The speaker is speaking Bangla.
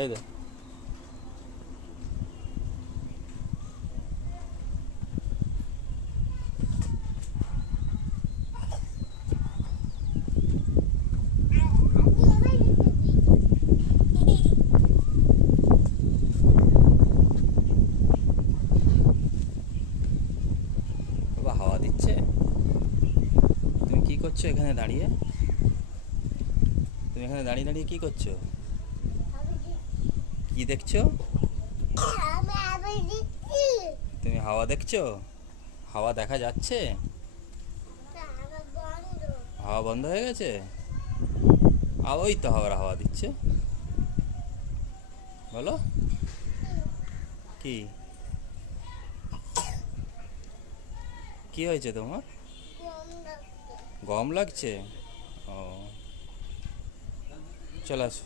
এই দে। বাবা হাওয়া দিচ্ছে। তুমি কি করছো এখানে দাঁড়িয়ে? তুমি এখানে দাঁড়িয়ে দাঁড়িয়ে কি করছো? কি দেখছো? তুমি হাওয়া দেখছো? হাওয়া দেখা যাচ্ছে? হাওয়া বন্ধ হয়ে গেছে? ওই তো হাওয়া দিচ্ছে। বলো কি? কি হয়েছে তোমার? গরম লাগছে? ও, চলে আসো।